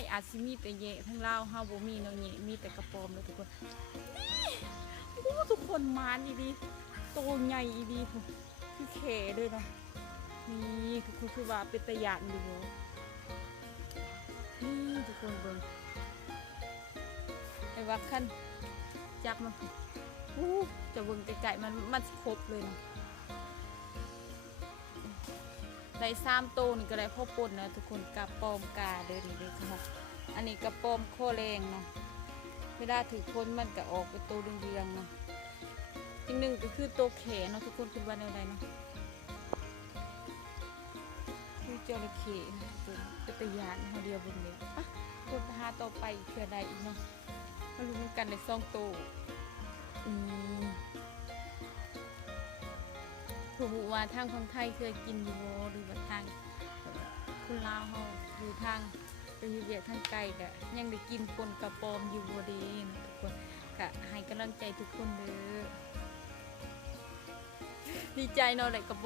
ยอาจสิมีแต่แย่ทั้งลาวเฮาบ่มีเนาะแย่มีแต่กระปอมเลยทุกคนนี่โอ้ทุกคนมานอีดีโตใหญ่อีดีคือแขเลยเนาะนี่คือว่าเป็นตะยานอยู่นี่ทุกคนเบิ่งไอ้ว่าขั้นจับมันจะเบิ่งไกลๆมันครบเลยเนาะได้3โตนี่ก็ได้พ่อป่นนะทุกคนกระปอมกาเด้อนี่ค่ะอันนี้กระปอมโคแรงเนาะเวลาถือคนมันก็ออกเป็นโตเรืองๆเนาะอีกหนึ่งก็คือโตแขเนาะทุกคนคิดว่าแนวใดเนาะคือจระเข้เป็นตะยานเฮาเดียวเบิ่งเลยปะคนหาต่อไปเพื่อใดอีกเนาะมาลุ้นกันใน2โตผู้ว่าทางคนไทยเคยกินอยู่หรือว่าทางคุณลาวเฮาอยู่ทางไปอยู่เวียดทางไกลก็ยังได้กินปนกระปอมอยู่บ่ดีนะทุกคนก็ให้กำลังใจทุกคนเด้อดีใจเนาะได้กระ